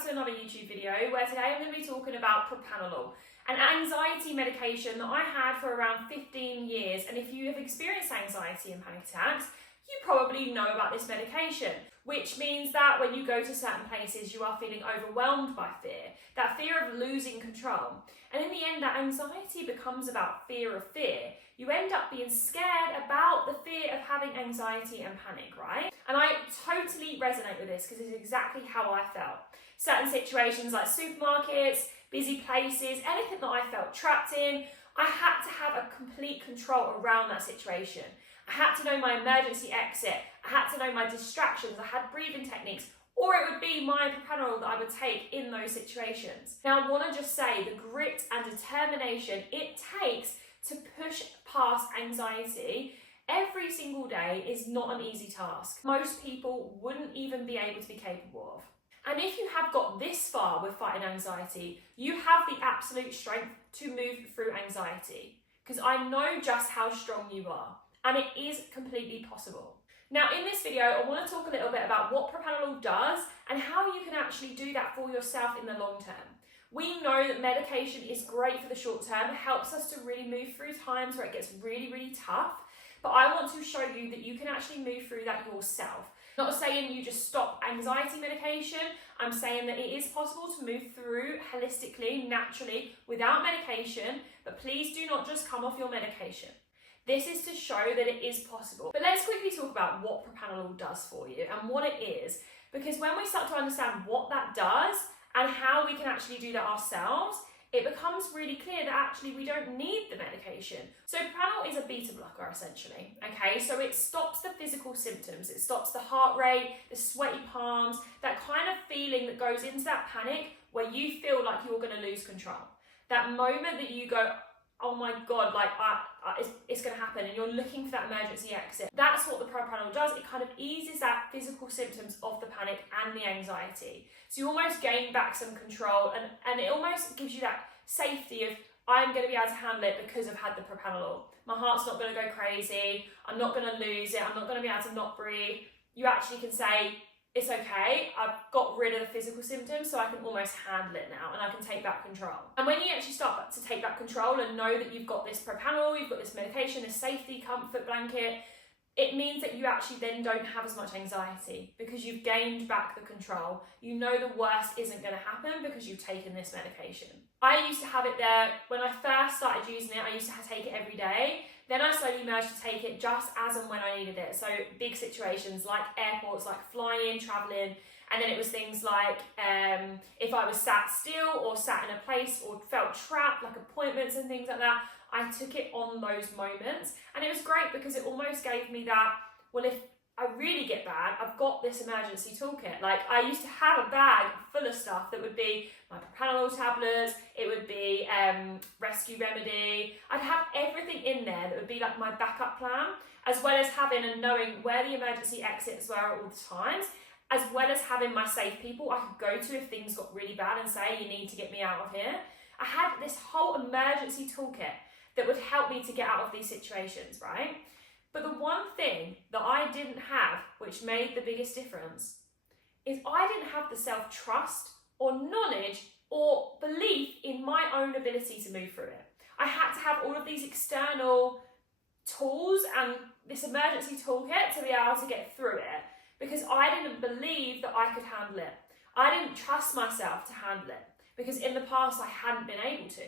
back to another YouTube video where today I'm going to be talking about Propranolol, an anxiety medication that I had for around 15 years. And if you have experienced anxiety and panic attacks, you probably know about this medication, which means that when you go to certain places, you are feeling overwhelmed by fear, that fear of losing control. And in the end, that anxiety becomes about fear of fear. You end up being scared about the fear of having anxiety and panic, right? And I totally resonate with this because it's exactly how I felt. Certain situations like supermarkets, busy places, anything that I felt trapped in, I had to have a complete control around that situation. I had to know my emergency exit, I had to know my distractions, I had breathing techniques, or it would be my propranolol that I would take in those situations. Now I want to just say the grit and determination it takes to push past anxiety every single day is not an easy task. Most people wouldn't even be able to be capable of. And if you have got this far with fighting anxiety, you have the absolute strength to move through anxiety, because I know just how strong you are. And it is completely possible. Now in this video, I want to talk a little bit about what Propranolol does and how you can actually do that for yourself in the long term. We know that medication is great for the short term. It helps us to really move through times where it gets really, really tough. But I want to show you that you can actually move through that yourself. Not saying you just stop anxiety medication. I'm saying that it is possible to move through holistically, naturally, without medication. But please do not just come off your medication. This is to show that it is possible. But let's quickly talk about what Propranolol does for you and what it is. Because when we start to understand what that does and how we can actually do that ourselves, it becomes really clear that actually we don't need the medication. So Propranolol is a beta blocker essentially, okay? So it stops the physical symptoms. It stops the heart rate, the sweaty palms, that kind of feeling that goes into that panic where you feel like you're gonna lose control. That moment that you go, oh my God, like it's going to happen, and you're looking for that emergency exit. That's what the Propranolol does. It kind of eases that physical symptoms of the panic and the anxiety. So you almost gain back some control, and it almost gives you that safety of, I'm going to be able to handle it because I've had the Propranolol. My heart's not going to go crazy. I'm not going to lose it. I'm not going to be able to not breathe. You actually can say, it's okay, I've got rid of the physical symptoms, so I can almost handle it now and I can take back control. And when you actually start to take back control and know that you've got this Propranolol, you've got this medication, this safety comfort blanket, it means that you actually then don't have as much anxiety because you've gained back the control. You know the worst isn't going to happen because you've taken this medication. I used to have it there when I first started using it. I used to take it every day. Then I slowly managed to take it just as and when I needed it. So big situations like airports, like flying, traveling. And then it was things like if I was sat still or sat in a place or felt trapped, like appointments and things like that, I took it on those moments. And it was great because it almost gave me that, well, if I really get bad, I've got this emergency toolkit. Like I used to have a bag full of stuff that would be my Propranolol tablets, it would be rescue remedy. I'd have everything in there that would be like my backup plan, as well as having and knowing where the emergency exits were at all the times, as well as having my safe people I could go to if things got really bad and say, you need to get me out of here. I had this whole emergency toolkit that would help me to get out of these situations, right? But the one thing that I didn't have, which made the biggest difference, is I didn't have the self-trust or knowledge or belief in my own ability to move through it. I had to have all of these external tools and this emergency toolkit to be able to get through it because I didn't believe that I could handle it. I didn't trust myself to handle it because in the past I hadn't been able to.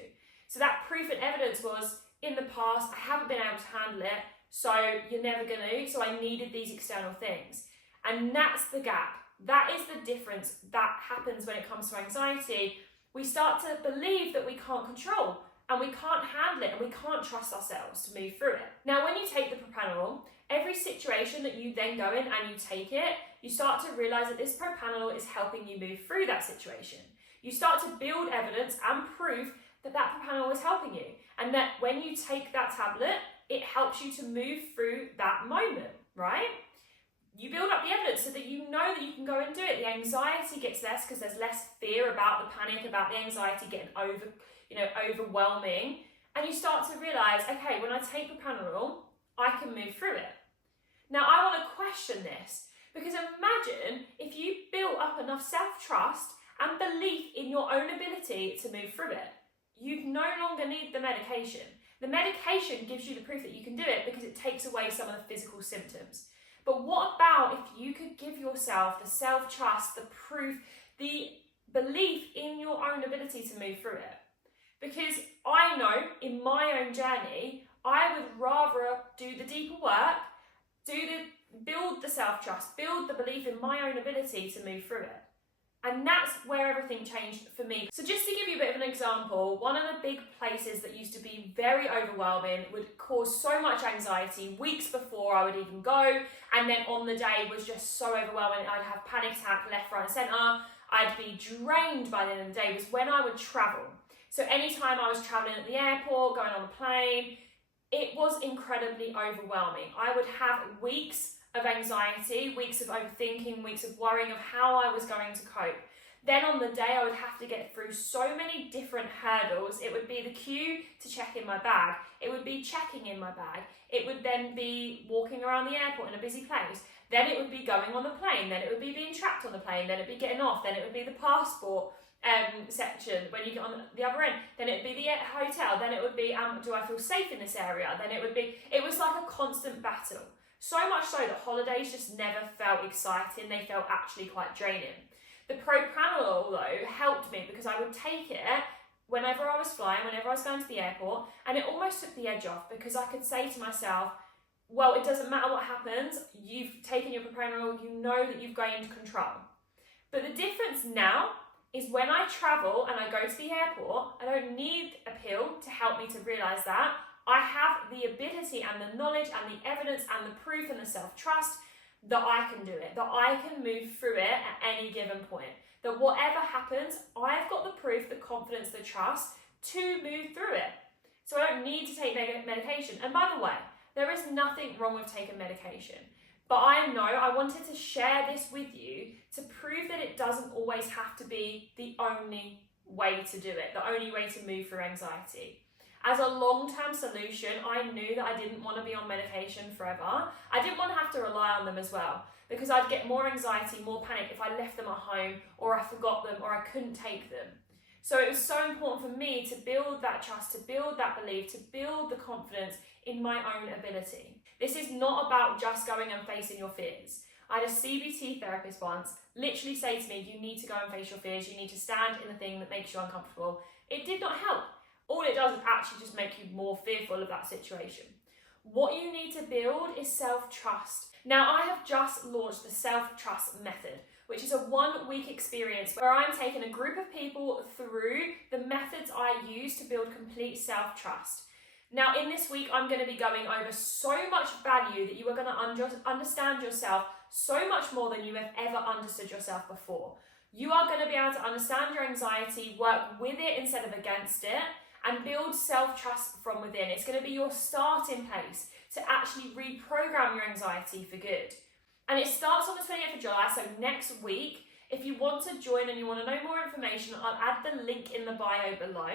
So that proof and evidence was, in the past I haven't been able to handle it, so you're never going to, so I needed these external things. And that's the gap. That is the difference that happens when it comes to anxiety. We start to believe that we can't control and we can't handle it and we can't trust ourselves to move through it. Now, when you take the Propranolol, every situation that you then go in and you take it, you start to realize that this Propranolol is helping you move through that situation. You start to build evidence and proof that that Propranolol is helping you, and that when you take that tablet, it helps you to move through that moment, right? You build up the evidence so that you know that you can go and do it. The anxiety gets less because there's less fear about the panic, about the anxiety getting overwhelming. And you start to realize, okay, when I take Propranolol, I can move through it. Now, I want to question this because imagine if you built up enough self-trust and belief in your own ability to move through it. You no longer need the medication. The medication gives you the proof that you can do it because it takes away some of the physical symptoms. But what about if you could give yourself the self-trust, the proof, the belief in your own ability to move through it? Because I know in my own journey, I would rather do the deeper work, build the self-trust, build the belief in my own ability to move through it. And that's where everything changed for me. So just to give you a bit of an example, one of the big places that used to be very overwhelming, would cause so much anxiety weeks before I would even go, and then on the day was just so overwhelming, I'd have panic attack left, right and centre, I'd be drained by the end of the day, was when I would travel. So anytime I was travelling at the airport, going on a plane, it was incredibly overwhelming. I would have weeks of anxiety, weeks of overthinking, weeks of worrying of how I was going to cope. Then on the day I would have to get through so many different hurdles. It would be the queue to check in my bag. It would be checking in my bag. It would then be walking around the airport in a busy place. Then it would be going on the plane. Then it would be being trapped on the plane. Then it would be getting off. Then it would be the passport section when you get on the other end. Then it would be the hotel. Then it would be, do I feel safe in this area? Then it was like a constant battle. So much so that holidays just never felt exciting. They felt actually quite draining. The Propranolol though helped me because I would take it whenever I was flying, whenever I was going to the airport, and it almost took the edge off because I could say to myself, well, it doesn't matter what happens, you've taken your Propranolol, you know that you've gained control. But the difference now is when I travel and I go to the airport, I don't need a pill to help me to realise that. I have the ability and the knowledge and the evidence and the proof and the self-trust that I can do it, that I can move through it at any given point. That whatever happens, I've got the proof, the confidence, the trust to move through it. So I don't need to take medication. And by the way, there is nothing wrong with taking medication. But I know I wanted to share this with you to prove that it doesn't always have to be the only way to do it, the only way to move through anxiety. As a long-term solution, I knew that I didn't want to be on medication forever. I didn't want to have to rely on them as well because I'd get more anxiety, more panic if I left them at home or I forgot them or I couldn't take them. So it was so important for me to build that trust, to build that belief, to build the confidence in my own ability. This is not about just going and facing your fears. I had a CBT therapist once literally say to me, you need to go and face your fears, you need to stand in the thing that makes you uncomfortable. It did not help. All it does is actually just make you more fearful of that situation. What you need to build is self-trust. Now, I have just launched the self-trust method, which is a 1-week experience where I'm taking a group of people through the methods I use to build complete self-trust. Now, in this week, I'm going to be going over so much value that you are going to understand yourself so much more than you have ever understood yourself before. You are going to be able to understand your anxiety, work with it instead of against it, and build self-trust from within. It's going to be your starting place to actually reprogram your anxiety for good. And it starts on the 28th of July, so next week. If you want to join and you want to know more information, I'll add the link in the bio below.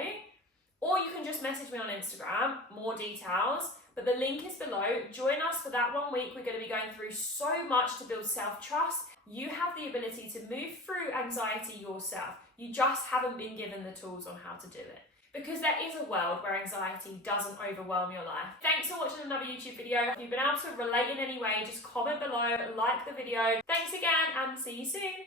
Or you can just message me on Instagram, more details. But the link is below. Join us for that 1 week. We're going to be going through so much to build self-trust. You have the ability to move through anxiety yourself. You just haven't been given the tools on how to do it. Because there is a world where anxiety doesn't overwhelm your life. Thanks for watching another YouTube video. If you've been able to relate in any way, just comment below, like the video. Thanks again and see you soon.